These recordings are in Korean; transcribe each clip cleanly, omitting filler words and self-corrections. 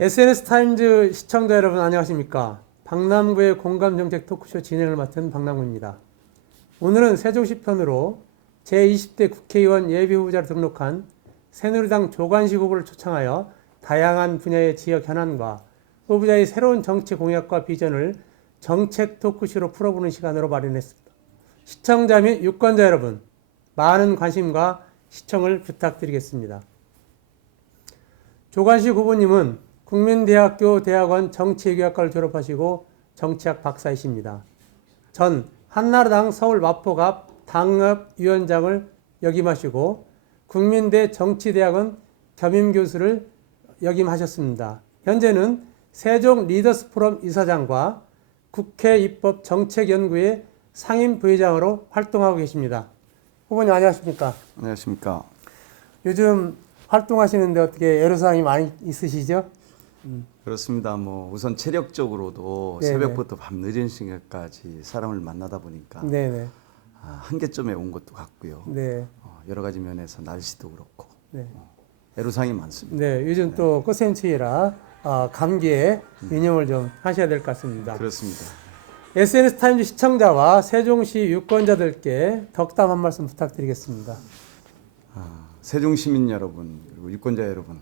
SNS타임즈 시청자 여러분 안녕하십니까? 박남구의 공감정책 토크쇼 진행을 맡은 박남구입니다. 오늘은 세종시 편으로 제20대 국회의원 예비후보자로 등록한 새누리당 조관식 후보를 초청하여 다양한 분야의 지역 현안과 후보자의 새로운 정치 공약과 비전을 정책 토크쇼로 풀어보는 시간으로 마련했습니다. 시청자 및 유권자 여러분, 많은 관심과 시청을 부탁드리겠습니다. 조관식 후보님은 국민대학교 대학원 정치외교학과를 졸업하시고 정치학 박사이십니다. 전 한나라당 서울 마포갑 당협위원장을 역임하시고 국민대 정치대학원 겸임교수를 역임하셨습니다. 현재는 세종 리더스 포럼 이사장과 국회 입법 정책연구회 상임부회장으로 활동하고 계십니다. 후보님 안녕하십니까? 안녕하십니까? 요즘 활동하시는데 어떻게 애로사항이 많이 있으시죠? 그렇습니다. 우선 체력적으로도 네네. 새벽부터 밤 늦은 시간까지 사람을 만나다 보니까 네네. 한계점에 온 것도 같고요. 네. 여러 가지 면에서 날씨도 그렇고 네. 애로사항이 많습니다. 네. 요즘 또 꽃샘추위라 감기에 유념을 좀 하셔야 될 것 같습니다. 그렇습니다. SNS타임즈 시청자와 세종시 유권자들께 덕담 한 말씀 부탁드리겠습니다. 세종 시민 여러분 그리고 유권자 여러분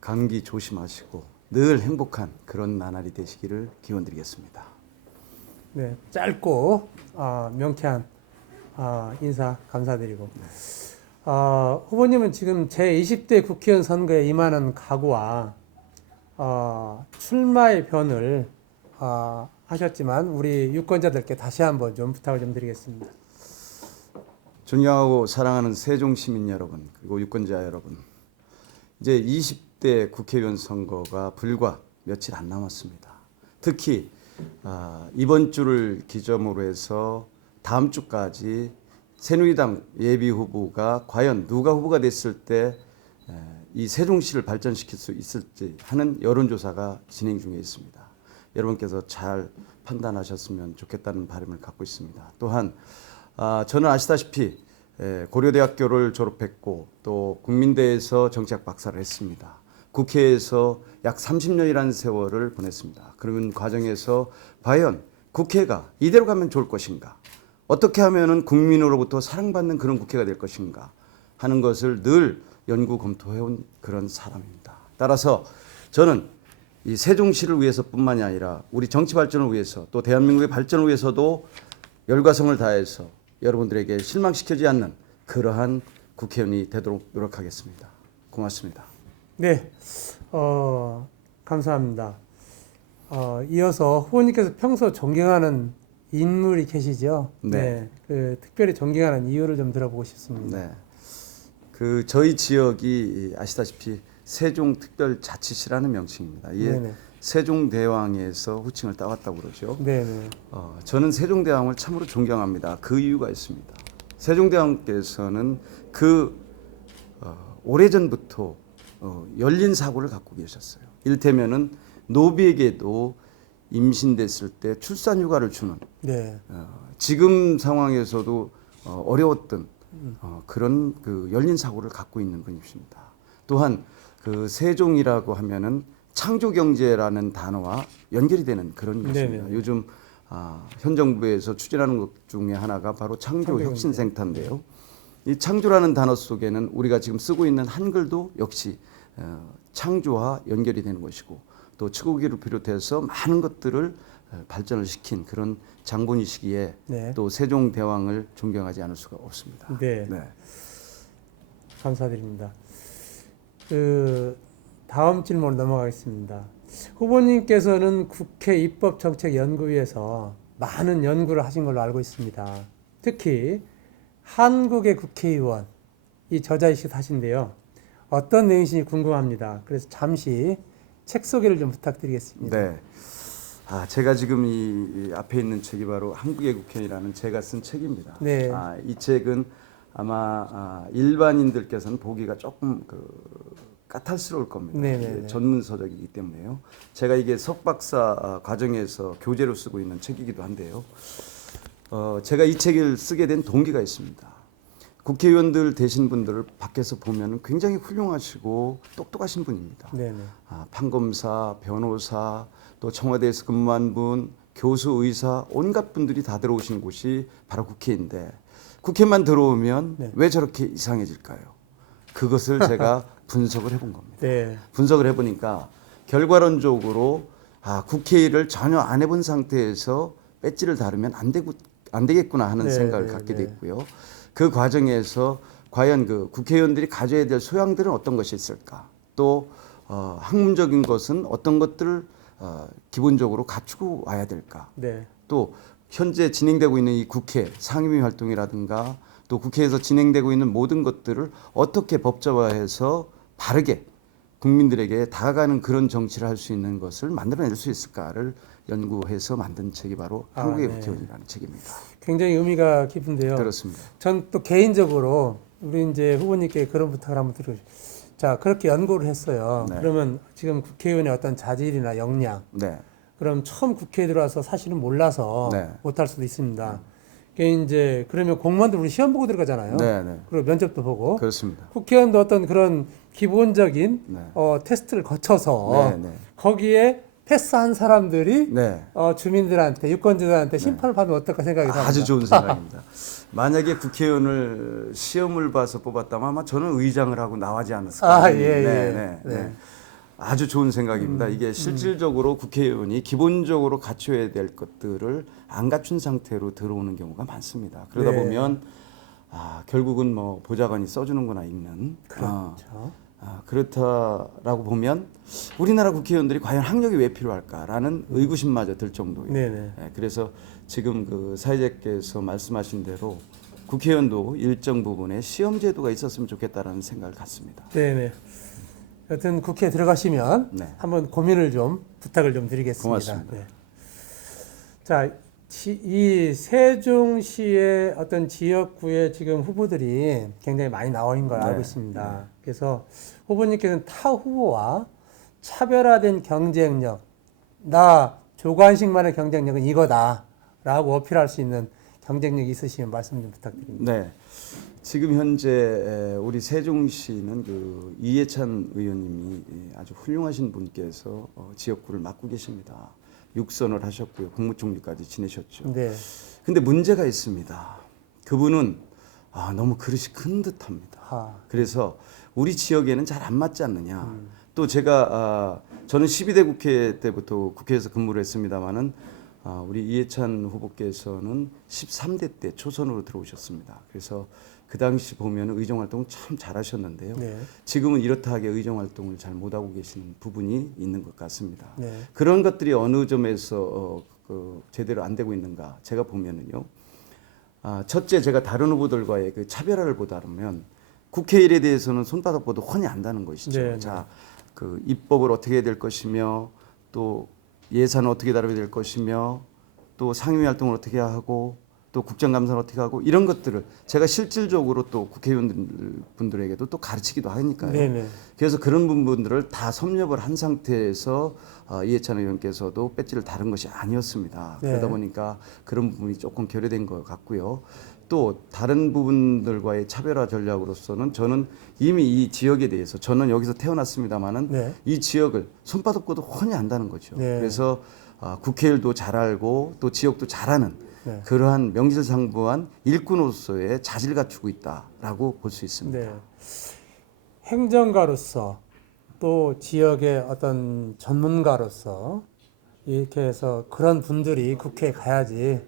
감기 조심하시고 늘 행복한 그런 나날이 되시기를 기원드리겠습니다. 네, 짧고 명쾌한 인사 감사드리고 후보님은 지금 제20대 국회의원 선거에 임하는 각오와 출마의 변을 하셨지만 우리 유권자들께 다시 한번 좀 부탁을 좀 드리겠습니다. 존경하고 사랑하는 세종 시민 여러분 그리고 유권자 여러분, 이제 20대 국회의원 선거가 불과 며칠 안 남았습니다. 특히 이번 주를 기점으로 해서 다음 주까지 새누리당 예비 후보가 과연 누가 후보가 됐을 때 이 세종시를 발전시킬 수 있을지 하는 여론조사가 진행 중에 있습니다. 여러분께서 잘 판단하셨으면 좋겠다는 바람을 갖고 있습니다. 또한 저는 아시다시피 고려대학교를 졸업했고 또 국민대에서 정치학 박사를 했습니다. 국회에서 약 30년이라는 세월을 보냈습니다. 그런 과정에서 과연 국회가 이대로 가면 좋을 것인가, 어떻게 하면은 국민으로부터 사랑받는 그런 국회가 될 것인가 하는 것을 늘 연구 검토해온 그런 사람입니다. 따라서 저는 이 세종시를 위해서뿐만이 아니라 우리 정치 발전을 위해서 또 대한민국의 발전을 위해서도 열과 성을 다해서 여러분들에게 실망시키지 않는 그러한 국회의원이 되도록 노력하겠습니다. 고맙습니다. 네, 감사합니다. 이어서 후보님께서 평소 존경하는 인물이 계시죠? 네. 그 특별히 존경하는 이유를 좀 들어보고 싶습니다. 네. 저희 지역이 아시다시피 세종특별자치시라는 명칭입니다. 이게 네네. 세종대왕에서 호칭을 따왔다고 그러죠. 네네. 저는 세종대왕을 참으로 존경합니다. 그 이유가 있습니다. 세종대왕께서는 오래전부터 열린 사고를 갖고 계셨어요. 이를테면은 노비에게도 임신됐을 때 출산휴가를 주는 네. 지금 상황에서도 어려웠던 그런 열린 사고를 갖고 있는 분이십니다. 또한 세종이라고 하면은 창조경제라는 단어와 연결이 되는 그런 것입니다. 네네. 요즘 현 정부에서 추진하는 것 중에 하나가 바로 창조혁신센터인데요. 이 창조라는 단어 속에는 우리가 지금 쓰고 있는 한글도 역시 창조와 연결이 되는 것이고 또 치고기를 비롯해서 많은 것들을 발전을 시킨 그런 장본이시기에 네. 또 세종대왕을 존경하지 않을 수가 없습니다. 네. 감사드립니다. 다음 질문으로 넘어가겠습니다. 후보님께서는 국회 입법정책연구위에서 많은 연구를 하신 걸로 알고 있습니다. 특히 한국의 국회의원 이 저자이시기도 하신데요. 어떤 내용이신지 궁금합니다. 그래서 잠시 책 소개를 좀 부탁드리겠습니다. 네. 제가 지금 이 앞에 있는 책이 바로 한국의 국회의원이라는 제가 쓴 책입니다. 네. 이 책은 아마 일반인들께서는 보기가 조금 까탈스러울 겁니다. 네네네. 전문서적이기 때문에요. 제가 이게 석박사 과정에서 교재로 쓰고 있는 책이기도 한데요. 제가 이 책을 쓰게 된 동기가 있습니다. 국회의원들 되신 분들을 밖에서 보면 굉장히 훌륭하시고 똑똑하신 분입니다. 네네. 판검사, 변호사, 또 청와대에서 근무한 분, 교수, 의사, 온갖 분들이 다 들어오신 곳이 바로 국회인데 국회만 들어오면 네. 왜 저렇게 이상해질까요? 그것을 제가 분석을 해본 겁니다. 네. 분석을 해보니까 결과론적으로 국회의를 전혀 안 해본 상태에서 배지를 다루면 안 되겠구나 하는 네, 생각을 네, 갖게 네. 됐고요. 그 과정에서 과연 그 국회의원들이 가져야 될 소양들은 어떤 것이 있을까? 또 학문적인 것은 어떤 것들을 기본적으로 갖추고 와야 될까? 네. 또 현재 진행되고 있는 이 국회 상임위 활동이라든가 또 국회에서 진행되고 있는 모든 것들을 어떻게 법제화해서 바르게 국민들에게 다가가는 그런 정치를 할 수 있는 것을 만들어낼 수 있을까를 연구해서 만든 책이 바로 한국의 네. 국회의원이라는 책입니다. 굉장히 의미가 깊은데요. 그렇습니다. 전 또 개인적으로 우리 이제 후보님께 그런 부탁을 한번 드리고 자, 그렇게 연구를 했어요. 네. 그러면 지금 국회의원의 어떤 자질이나 역량, 네, 그럼 처음 국회에 들어와서 사실은 몰라서 네. 못할 수도 있습니다. 그게 이제 그러면 공무원들 우리 시험 보고 들어가잖아요. 네, 네. 그리고 면접도 보고 그렇습니다. 국회의원도 어떤 그런 기본적인 네. 테스트를 거쳐서 네, 네. 거기에 패스한 사람들이 네. 주민들한테 유권자들한테 심판을 받으면 어떨까 생각이 듭니다. 아주 좋은 생각입니다. 만약에 국회의원을 시험을 봐서 뽑았다면 아마 저는 의장을 하고 나가지 않았을까. 예. 아주 좋은 생각입니다. 이게 실질적으로 국회의원이 기본적으로 갖춰야 될 것들을 안 갖춘 상태로 들어오는 경우가 많습니다. 그러다 네. 보면 결국은 뭐 보좌관이 써주는구나 있는. 그렇죠. 그렇다라고 보면 우리나라 국회의원들이 과연 학력이 왜 필요할까라는 의구심마저 들 정도예요. 네네. 그래서 지금 그 사회자께서 말씀하신 대로 국회의원도 일정 부분에 시험 제도가 있었으면 좋겠다라는 생각을 갖습니다. 네네. 여튼 국회에 들어가시면 네. 한번 고민을 좀 부탁을 좀 드리겠습니다. 고맙습니다. 네. 자, 이 세종시의 어떤 지역구의 지금 후보들이 굉장히 많이 나와 있는 걸 네. 알고 있습니다. 그래서 후보님께서는 타 후보와 차별화된 경쟁력, 나 조관식만의 경쟁력은 이거다라고 어필할 수 있는 경쟁력이 있으시면 말씀 좀 부탁드립니다. 네. 지금 현재 우리 세종시는 그 이해찬 의원님이 아주 훌륭하신 분께서 지역구를 맡고 계십니다. 육선을 하셨고요. 국무총리까지 지내셨죠. 네. 근데 문제가 있습니다. 그분은 너무 그릇이 큰 듯합니다. 그래서 우리 지역에는 잘 안 맞지 않느냐. 또 제가 저는 12대 국회 때부터 국회에서 근무를 했습니다마는 우리 이해찬 후보께서는 13대 때 초선으로 들어오셨습니다. 그래서 그 당시 보면 의정 활동 참 잘하셨는데요. 네. 지금은 이렇다하게 의정 활동을 잘 못하고 계시는 부분이 있는 것 같습니다. 네. 그런 것들이 어느 점에서 제대로 안 되고 있는가 제가 보면은요. 첫째 제가 다른 후보들과의 그 차별화를 보다면 국회 일에 대해서는 손바닥보다 훤히 안다는 것이죠. 네, 네. 자, 그 입법을 어떻게 해야 될 것이며 또 예산을 어떻게 다뤄야 될 것이며 또 상임위 활동을 어떻게 하고 또 국정감사를 어떻게 하고 이런 것들을 제가 실질적으로 또 국회의원분들에게도 또 가르치기도 하니까요. 네네. 그래서 그런 부분들을 다 섭렵을 한 상태에서 이해찬 의원께서도 배지를 다른 것이 아니었습니다. 네. 그러다 보니까 그런 부분이 조금 결여된 것 같고요. 또 다른 부분들과의 차별화 전략으로서는 저는 이미 이 지역에 대해서 저는 여기서 태어났습니다마는 네. 이 지역을 손바닥보다 훤히 안다는 거죠. 네. 그래서 국회일도 잘 알고 또 지역도 잘하는 네. 그러한 명실상부한 일꾼으로서의 자질 갖추고 있다라고 볼 수 있습니다. 네. 행정가로서 또 지역의 어떤 전문가로서 이렇게 해서 그런 분들이 국회에 가야지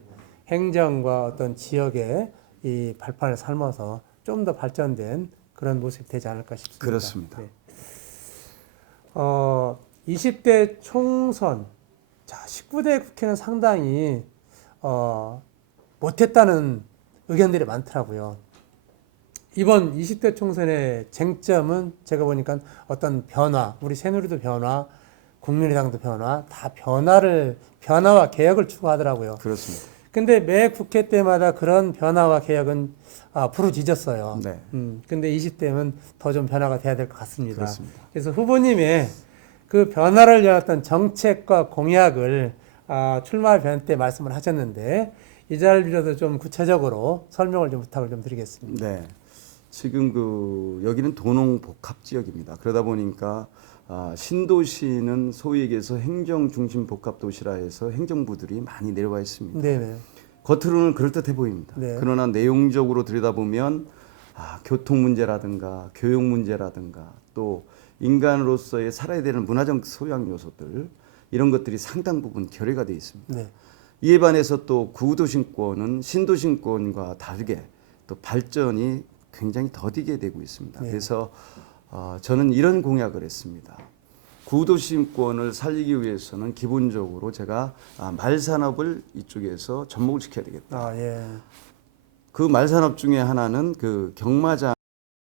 행정과 어떤 지역의 이 발판을 삶아서 좀 더 발전된 그런 모습이 되지 않을까 싶습니다. 그렇습니다. 네. 20대 총선, 자, 19대 국회는 상당히 못했다는 의견들이 많더라고요. 이번 20대 총선의 쟁점은 제가 보니까 어떤 변화, 우리 새누리도 변화, 국민의당도 변화, 다 변화와 개혁을 추구하더라고요. 그렇습니다. 근데 매 국회 때마다 그런 변화와 개혁은 부르짖었어요. 네. 근데 20대는 더 좀 변화가 돼야 될 것 같습니다. 그렇습니다. 그래서 후보님의 그 변화를 위한 어떤 정책과 공약을 출마 변 때 말씀을 하셨는데 이 자리를 빌어서 좀 구체적으로 설명을 좀 부탁을 좀 드리겠습니다. 네. 지금 여기는 도농 복합 지역입니다. 그러다 보니까 신도시는 소위 얘기해서 행정 중심 복합 도시라 해서 행정부들이 많이 내려와 있습니다. 네네. 겉으로는 그럴듯해 보입니다. 네. 그러나 내용적으로 들여다보면 교통 문제라든가 교육 문제라든가 또 인간으로서의 살아야 되는 문화적 소양 요소들 이런 것들이 상당 부분 결여가 되어 있습니다. 네. 이에 반해서 또 구도심권은 신도심권과 다르게 또 발전이 굉장히 더디게 되고 있습니다. 네. 그래서 저는 이런 공약을 했습니다. 구도심권을 살리기 위해서는 기본적으로 제가 말산업을 이쪽에서 접목을 시켜야 되겠다. 예. 그 말산업 중에 하나는 경마장